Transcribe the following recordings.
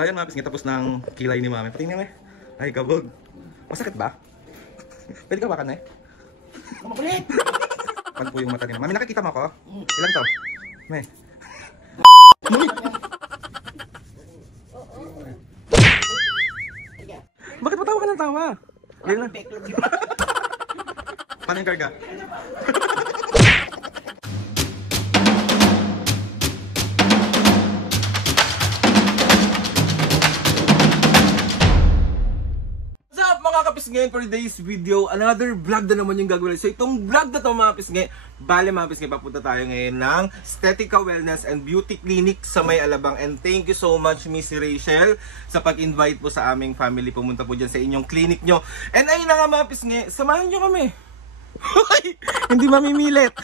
So ayan mga pisngi, tapos ng kilay ni mami. Patingin eh. Ay kabog. Masakit ba? Pwede ka bakan eh? Makulit! Pan po yung mata niya. Mami, nakikita mo ako? Ilan to? May. Bakit matawa ka ng tawa? Yan lang. Paano yung karga? Ngayon for today's video, another vlog na naman yung gagawin. So itong vlog na to mga pisngi, bale mga pisngi, papunta tayo ngayon ng Estetica Wellness and Beauty Clinic sa May Alabang. And thank you so much Miss Rachel sa pag-invite po sa aming family pumunta po dyan sa inyong clinic nyo. And ayun na nga mga pisngi, samahan nyo kami. Hindi mamimilit.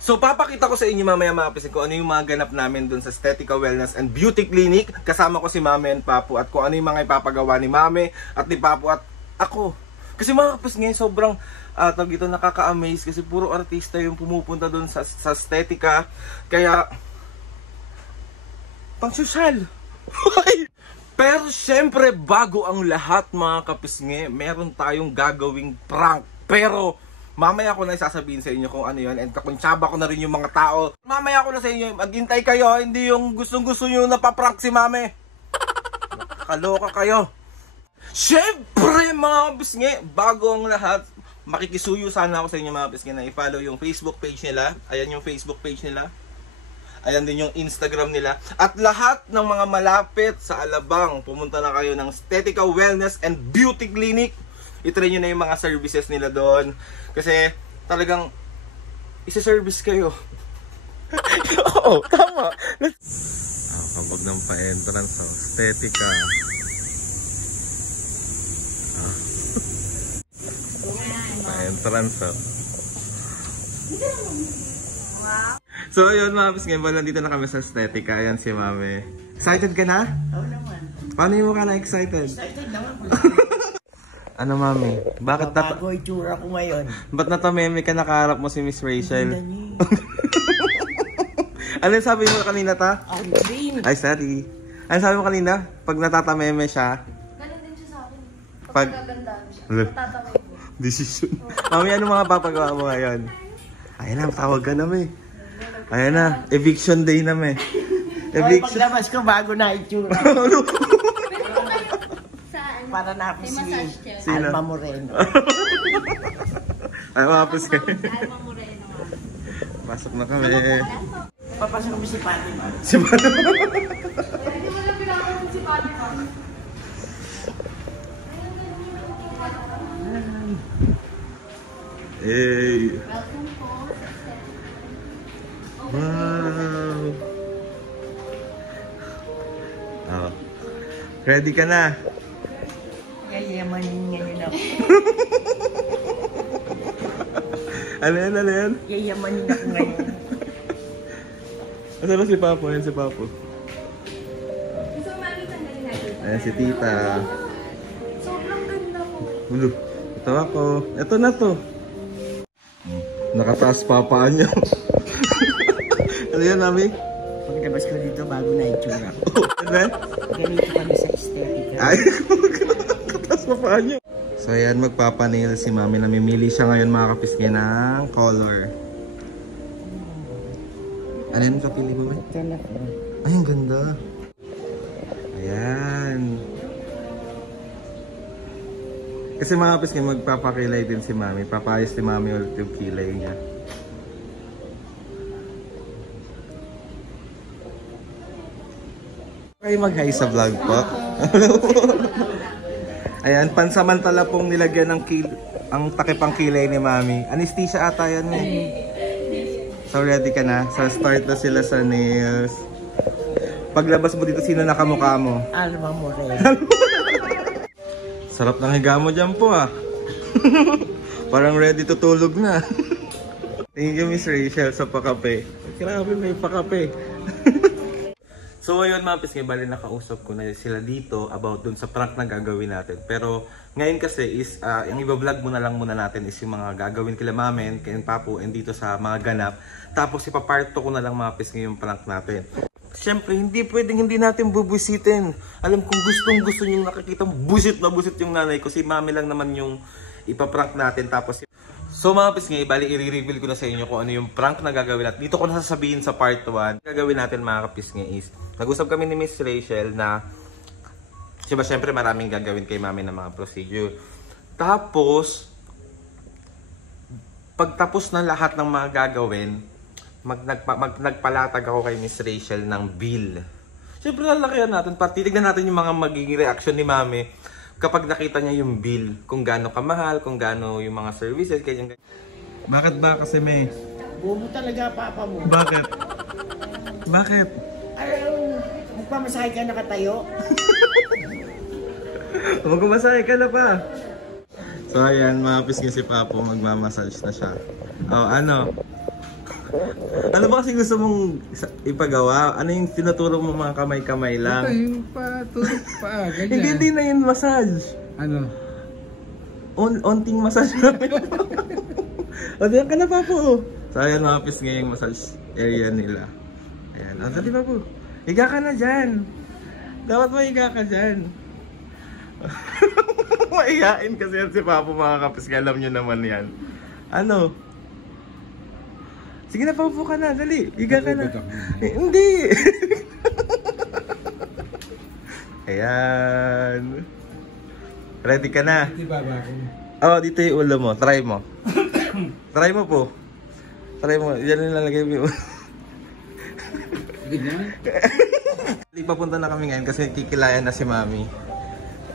So papakita ko sa inyo mamaya mga pisngi kung ano yung mga ganap namin dun sa Estetica Wellness and Beauty Clinic. Kasama ko si Mami and Papu at kung ano yung mga ipapagawa ni Mami at ni Papu at ako. Kasi mga kapis ngayon sobrang tawag ito, nakaka-amaze kasi puro artista yung pumupunta doon sa Estetica. Kaya pang sosyal. Pero syempre bago ang lahat mga kapisngi, meron tayong gagawing prank. Pero mamaya ko na sasabihin sa inyo kung ano yun. And kakuntsaba ko na rin yung mga tao. Mamaya ko na sa inyo, maghintay kayo. Hindi yung gustong-gusto nyo napaprank si Mami. Kaloka kayo. Siyempre mga pisngi, bago ang lahat, makikisuyo sana ako sa inyo mga pisngi na i-follow yung Facebook page nila. Ayan yung Facebook page nila. Ayan din yung Instagram nila. At lahat ng mga malapit sa Alabang, pumunta na kayo ng Estetica Wellness and Beauty Clinic. I-try nyo na yung mga services nila doon. Kasi talagang isa-service kayo. Oo, tama. Kapag ng pa-entrance, Estetica. Pa-entrance, So ayun mga pisngi, nandito na kami sa Estetica. Ayan si Mami. Excited ka na? Oo naman. Paano yung mukha na excited? Excited naman. Ano Mami? Bakit bago itsura ko ngayon? Ba't natameme ka nakaharap mo si Miss Rachel? Ano yung sabi mo kanina ta? Ay sorry. Ano sabi mo kanina? Pag natatameme siya? Ganun din siya sa akin. Pag nagagandaan siya, natatamay ko. Decision. Mami, ano mga papagawa mo ngayon? Ayan na, tawag ka na may. Ayan na, eviction day na may. Eviction. Paglabas ko bago na itsura. Para na ako si Alma Moreno. Ay, mapos kayo. Alma Moreno. Pasok na kami. Papasok kami si Fatima. Si Fatima. Hindi mo lang pinakasin si Fatima. Hey. Welcome po. Wow. Oh. Ready ka na? Yayamanin ngayon ako. Ano yan, ano yan? Yayamanin ako ngayon. Asa na si Papo? Ayan si Papo. Gusto mo makita na rin natin? Ayan si Tita. Sobrang ganda po. Ulo. Ito ako. Ito na to. Nakataas pa paan niya. Ano yan, Mami? Paglabas ko dito bago na itsura. Ano yan? Ganito kami sa Estetica. Ay, nakataas pa paan niya. So ayan, magpapanail si Mami. Namimili siya ngayon mga kapisngi ng color. Ano yan kapili mo, Mami? Ito na po. Ay, ang ganda. Ayan. Kasi mga kapisngi, magpapakilay din si Mami. Papayos si Mami ulit yung kilay niya. Okay, mag-hi sa vlog po. Ayan, pansamantala pong nilagyan ng ang takipang kilay ni Mami. Anesthesia ata yan eh. So ready ka na? So start na sila sa nails. Paglabas mo dito, sino nakamukha mo? Alma Moreno. Sarap ng higa mo dyan po ah. Parang ready to tulog na. Thank you Miss Rachel sa pakape. Grabe, may pakape. So ayun mga pisngi, bali nakausap ko na sila dito about dun sa prank na gagawin natin. Pero ngayon kasi is, yung iba-vlog muna lang muna natin is yung mga gagawin kila Mamen, kay Papu, and dito sa mga ganap. Tapos ipaparto ko na lang mga pisngi yung prank natin. Siyempre, hindi pwedeng hindi natin bubusitin. Alam kong gustong-gusto nyo nakikita busit na busit yung nanay ko. Si mami lang naman yung ipaprank natin. Tapos, so mga pisngi, bali i-reveal ko na sa inyo kung ano yung prank na gagawin natin. Dito ko na sasabihin sa part 1. Gagawin natin mga kapisngi is, nag-usap kami ni Miss Rachel na, siyempre maraming gagawin kay mami ng mga procedure. Tapos, pagtapos na lahat ng mga gagawin, nagpalatag ako kay Miss Rachel ng bill. Siyempre lalakihan natin, titignan natin yung mga magiging reaction ni mami kapag nakita niya yung bill. Kung gaano kamahal, kung gaano yung mga services, ganyan. Bakit ba kasi may? Bobo talaga papa mo. Bakit? Bakit? Ayaw, magpamasahe ka nakatayo. Magpamasahe ka na pa. So ayan, mga pisngi si Papo, magmamassage na siya. Oh, ano? Ano ba kasi gusto mong ipagawa? Ano yung tinuturo mo mga kamay-kamay lang? Ito yung ganyan. Hindi na yun massage. Ano? Onting massage lang. O, diyan ka na, Papo. So ayan, mga pisngi yung massage area nila. Ayan, o, dali Papo. Higa ka na dyan. Dapat mahiga ka dyan. Maiyain kasi yan si Papo, mga kapisngi. Alam nyo naman yan. Ano? Sige na, paupo ka na. Dali. Higa ka na. Hindi. Ayan. Ready ka na? Hindi ba ba ako? Oh, dito yung ulo mo. Try mo. Try mo po. Try mo. Yan yung lalagay mo. Ganyan? Papunta na kami ngayon kasi kikilayan na si Mami.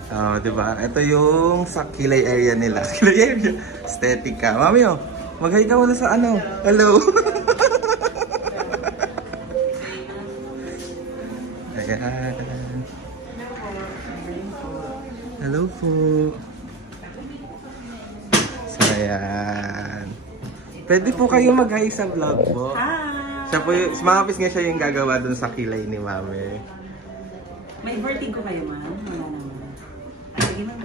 Oh, diba? Ito yung sa kilay area nila. Kilay area. Estetika. Mami, oh. Mag-hi ka muna sa ano. Hello. Ayan. Hello po. So, ayan. Pwede po kayo mag-hi sa vlog po. Siya po yung, sumapis nga siya yung gagawa dun sa kilay ni Mami. May vertigo kayo, ma'am? Wala naman. Sige, ma'am.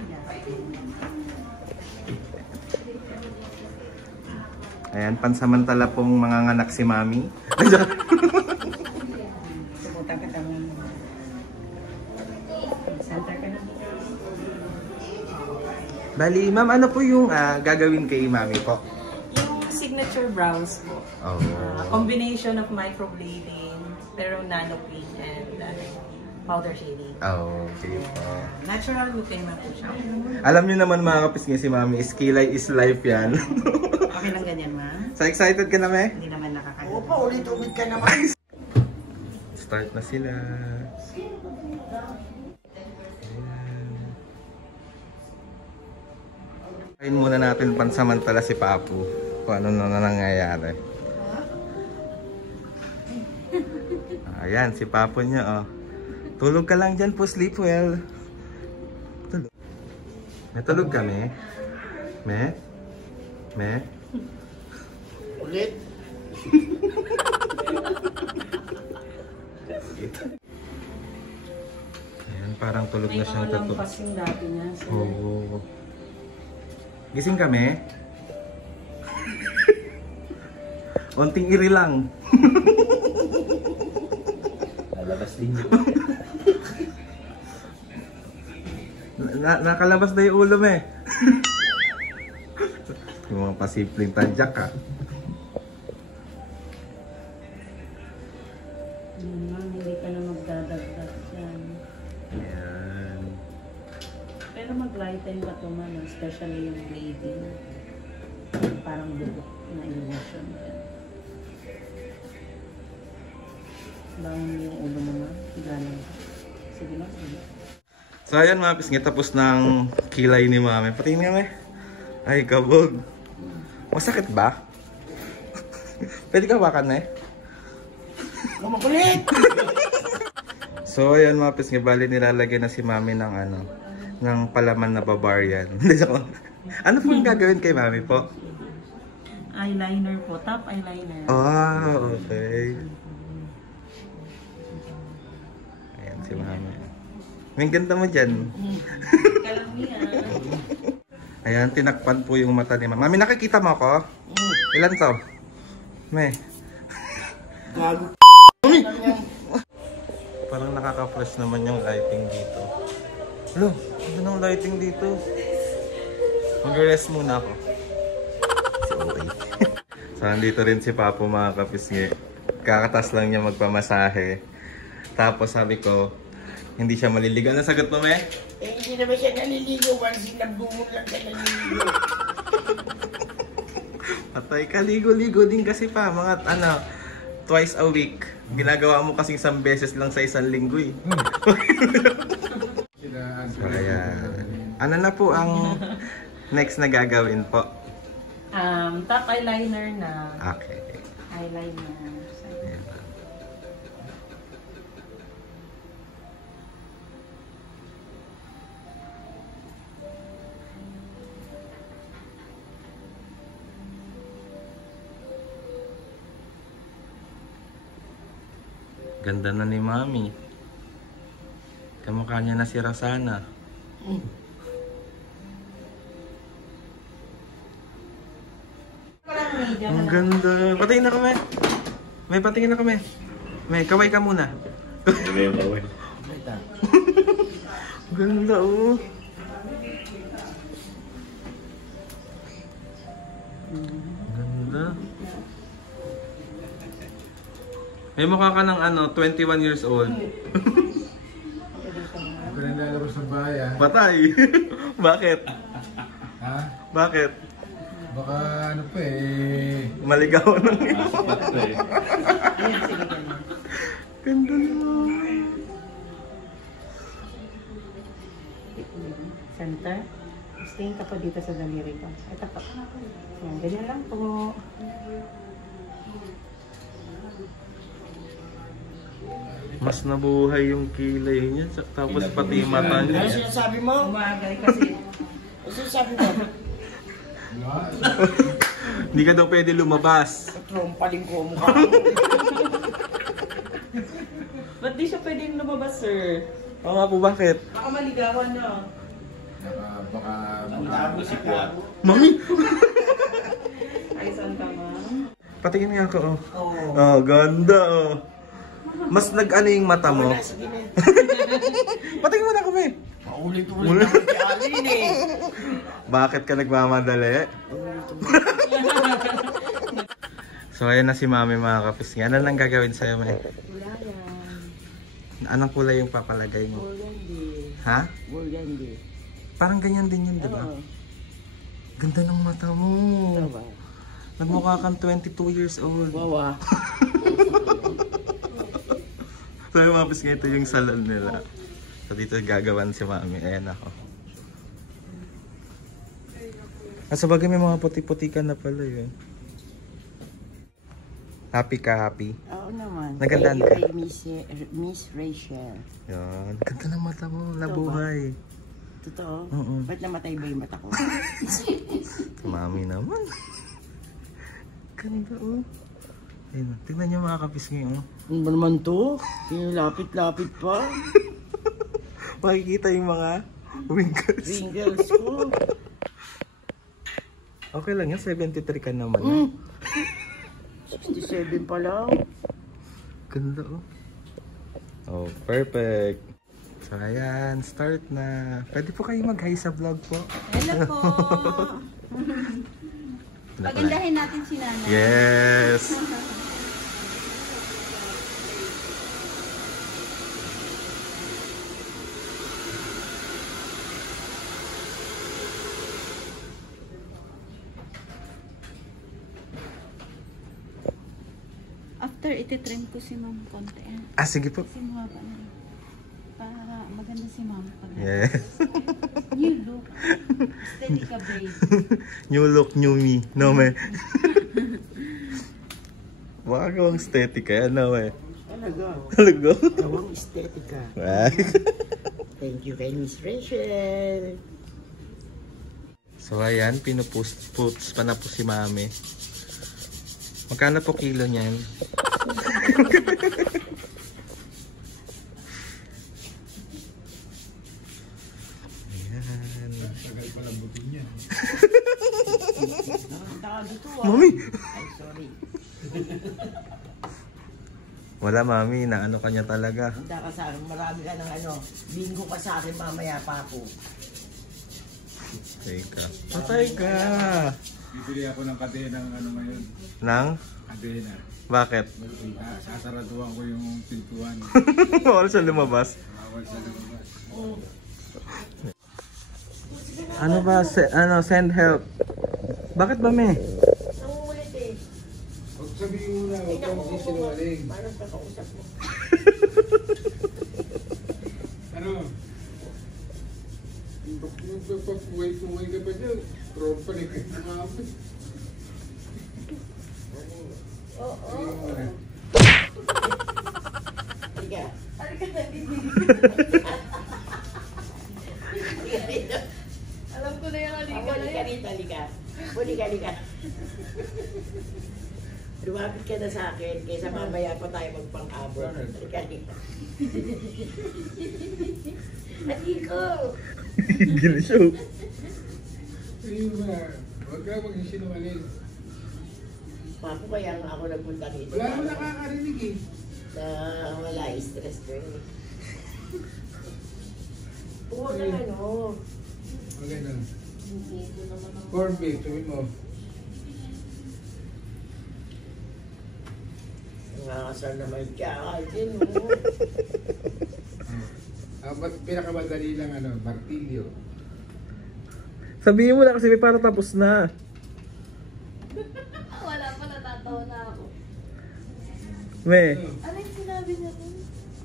Ayan, pansamantala pong mga nganak si Mami. Subutan ka naman. Center ka na. Bali, ma'am, ano po yung gagawin kay Mami po? Yung signature brows po. Oh. Combination of microblading, pero nanoclean and powder shading. Oh, okay po. Natural looking na po siya. Alam niyo naman mga kapisngi si Mami, is kilay is life yan. Okay lang ganyan, ma'am. So excited ka na, me? Hindi naman nakakaganda. Opa, ulit-ulit ka naman. Start na sila. Kain muna natin pansamantala si Papu. Kung ano na nangyayari. Ayan, si Papu niya, oh. Tulog ka lang dyan po, sleep well. Tulog. May tulog ka, me? Me? Me? Ulit. Ayan, parang tulog na siyang tato. Lampas yung dati niya. So, Oo. Gising kami. Onting iri lang. Lalabas din yun. Nakalabas na yung ulo mo eh. Yung mga pasimpleng tadyak ka. ma'am, hindi ka na magdadagdag yan. Ayan. Pero mag-lighten pa ito, ma'am. Especially yung blading. Parang bubok na illusion. Bangon yung ulo mo, ma'am. Higalan ka. Sige, ma'am. Sige. So ayan mga pisngi, tapos ng kilay ni Mami. Patingin nga, ay, kabog. Masakit ba? Pwede ka bakan na eh. Mamakulit! So ayan mga pisngi, bali nilalagay na si Mami ng ano, ng palaman na Bavarian. Ano po yung gagawin kay Mami po? Eyeliner po. Top eyeliner. Ah, okay. Ayan si Mami. May ganda mo dyan. Kalamihan. Ayan, tinakpan po yung mata ni Mami. Mami, nakikita mo ako? Ilan to? May. Gago. Parang nakaka-fresh naman yung lighting dito. Hello, ano nang lighting dito? Mag-rest muna ako. So, okay. So, nandito rin si Papo mga kapisngi. Kakatas lang niya magpamasahe. Tapos sabi ko, hindi siya maliligo. Ano sagot mo, me? Eh, hindi naman siya naliligo. Once sinabdungon lang siya naliligo. Patay ka, ligo-ligo din kasi pa. Mga twice a week. Ginagawa mo kasing isang beses lang sa isang linggo eh. So, ayan. Ano na po ang next na gagawin po? Top eyeliner na. Okay. Eyeliner. Ayan. Ganda na ni Mami. Kamukha niya na si Rosana. Ang ganda. Patingin na kami. May patingin na kami. May kaway ka muna. Ganda oh. Ganda. May mukha ka ng 21 years old. Ako na lalabas ng bahay ah. Patay. Bakit? Ha? Bakit? Baka ano pa eh. Maligaw ng Ayan, sige ganyan. Ganda naman. Center. Tingin ka po dito sa daliri ko. Ito po. Yan, ganyan lang po. Mas nabuhay yung kilay niya. Tapos pati yung mata Ano niya. sinasabi mo? Umagay kasi. Ano sinasabi mo? Hindi ka daw pwede lumabas. Trompaling ko mukha mo. Ba't di siya pwedeng lumabas, sir? Oo nga po, bakit? Baka maligawan na. Baka si Kuat. Mami! Ay, saan ka, ma'am? Patingin nga ako, oh. Oo. Oh, ganda, oh. Mas nag-ano yung mata mo. Sige na. Patingin mo na kami. Paulit-ulit naman si Alin eh. Bakit ka nagmamadali? So, ayan na si Mami mga kapisngi. Ano nang gagawin sa'yo, May? Wala yan. Anong kulay yung papalagay mo? Burgundy. Ha? Burgundy. Parang ganyan din yun, di ba? Ganda ng mata mo. Diba? Nagmukha kang 22 years old. Wawa. So, yung mga pisngi, ito yung salon nila. So, dito gagawan si Mami. Ayan ako. Sa bagay may mga puti-puti ka na pala yun. Happy ka, happy? Oo naman. Nagandaan ka? Kay Miss Rachel. Yan. Ganda ng mata mo. Nabuhay. Totoo? Oo. Ba't namatay ba yung mata ko? Mami naman. Ganda oh. Ayun. Tignan niyo mga kapisngi oh. Ano ba naman to? Lapit-lapit pa. Makikita yung mga wrinkles. Wrinkles ko. Okay lang yan. 73 ka naman. 67 pa lang. Ganda oh. Oh, perfect. So ayan, start na. Pwede po kayo mag-hi sa vlog po. Hello po! Pagandahin natin si Nanay. Yes! After ititrim ko si Ma'am konti. Ah, sige po. Kasi mahaba na rin. Para maganda si Ma'am pag Yes. new look. Steady ka, babe. New look, new me. No, me. Baka gawang aesthetic eh. Ano, eh. Talaga. Talaga? Gawang estetika. Right. Thank you kay Miss Rachel. So, ayan. Pinupost pa na po si Mami. Magkano po kilo niyan? Ayan. tagal pala buti niya. Nakakita dito ah. Mami! Ay, sorry. Wala mami, naano ka niya talaga. Handa ka sa akin, marami ka ng ano. Bingo ka sa akin, mamaya pa ako. Patay ka. Patay ka! Bibili ako ng kadena ng ano ngayon. Nang? Kadena. Bakit? Sasaraduhan ko yung pintuan. Bawal siya lumabas. Bawal sa lumabas. Ano ba? Send help. Bakit ba, me? Nangungulit eh. Huwag sabihin mo na, huwag kang sisinungaling. Parang kakausap mo. Ano? Pagpuway-puway ka pa dyan. Troll pa rin kayo ng amin. Oo. Halika. Halika na, bibi. Alam ko na yung halika na Halika yan. rito, halika. Halika. Lumapit ka na sa akin, kaysa mamaya pa tayo magpang-abot. Halika. Halika. Gila siya. Ayun ba? Huwag ka magsisinungaling. Papo kaya nga ako nagpunta dito. Wala mo nakakarinig eh. Na wala, stress ko yun. Huwag na ano. Okay na. Corn beef, sabihin mo. Nakakasal naman ka. Din mo. Pinakamadali lang ano, martilyo. Sabihin mo na kasi may para tapos na. Wala pa, natatawa na ako. Me, Ano yung sinabi niya po?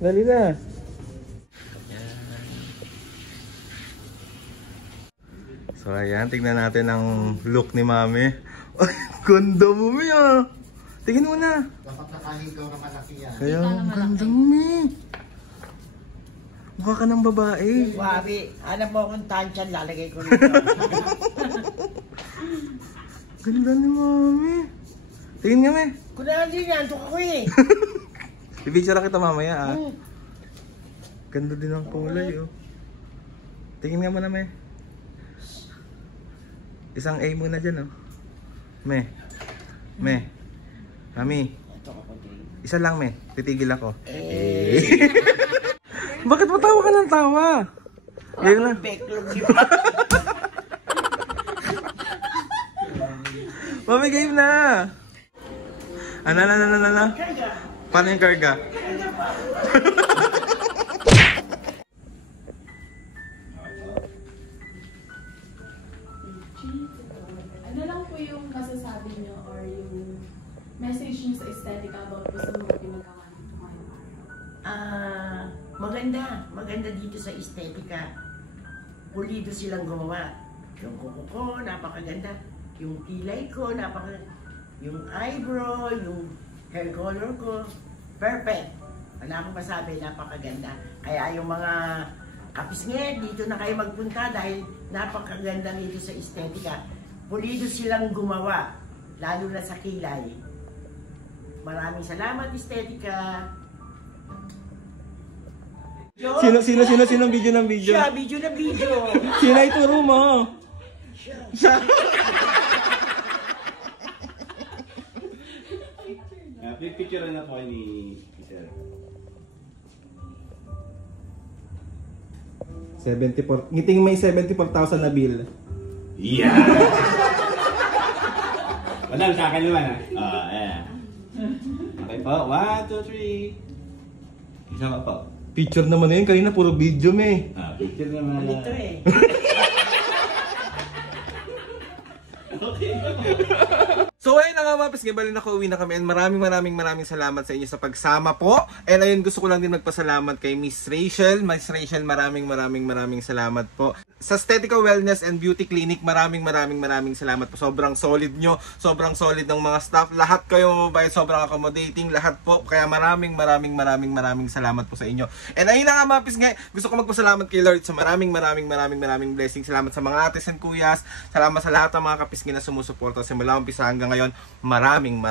dali na. So ayan, tignan natin ang look ni mami. Ay, ganda mo, me ah. Tingin mo na. Dapat nakahigaw na malaki yan. Kaya, ang ganda mo, me. Mukha ka ng babae. Wabi, hanap mo akong tansyan, lalagay ko nito. Ganda ni mami. Tingin nga, me. Kunahan din yan, ito ako eh. I-picture kita mamaya ah. Ganda din ang kulay oh. Tingin nga muna, me. Isang A muna dyan oh. Me. Mami. Ito ako din. Isa lang, me. Titigil ako. Bakit matawa ka ng tawa? Ngayon na. Backlog di Mami, game na! Ano? Paano yung karga? Ano lang po yung masasabi niyo or yung message niyo sa Estetica about po sa mga pinagawa nito ngayong araw? Maganda dito sa Estetica. Pulido silang gumawa. Yung kuko ko, napakaganda. Yung kilay ko, napakaganda. Yung eyebrow, yung hair color ko, perfect. Wala akong masabi, napakaganda. Kaya yung mga kapisnget, dito na kayo magpunta dahil napakaganda dito sa Estetica. Pulido silang gumawa, lalo na sa kilay. Maraming salamat, Estetica. Sino video ng video? Siya, video na video. Sino ituro mo? Siya. Picture na po ni Peter. 74. Ngiting may 74,000 na bill. Yeah! Wala, sa akin naman ayan. Okay po, 1, 2, 3. Isa pa po. Picture naman na yun. Kanina puro video, me. Picture naman. Ito eh. So ayun na nga mga pisngi, bali na uwi na kami and maraming salamat sa inyo sa pagsama po. And ayun, gusto ko lang din magpasalamat kay Miss Rachel. Miss Rachel, maraming salamat po. Sa Estetica Wellness and Beauty Clinic, maraming salamat po. Sobrang solid nyo, sobrang solid ng mga staff. Lahat kayo mabait, sobrang accommodating, lahat po. Kaya maraming salamat po sa inyo. And ayun na nga mga pisngi, gusto ko magpasalamat kay Lord sa maraming blessings. Salamat sa mga ates and kuyas. Salamat sa lahat ng mga kapisngi na sumusuporta sa mula umpisa hanggang ngayon. Maraming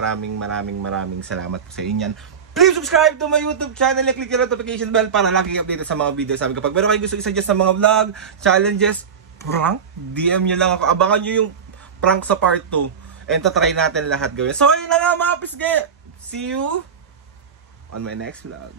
salamat po sa inyo. Please subscribe to my YouTube channel and click yung notification bell para lagi updated sa mga videos namin. Kapag meron kayo gusto i-suggest sa mga vlog, challenges, prank, DM nyo lang ako. Abangan nyo yung prank sa part 2. And tatry natin lahat gawin. So ayun na nga mga pisngi. See you on my next vlog.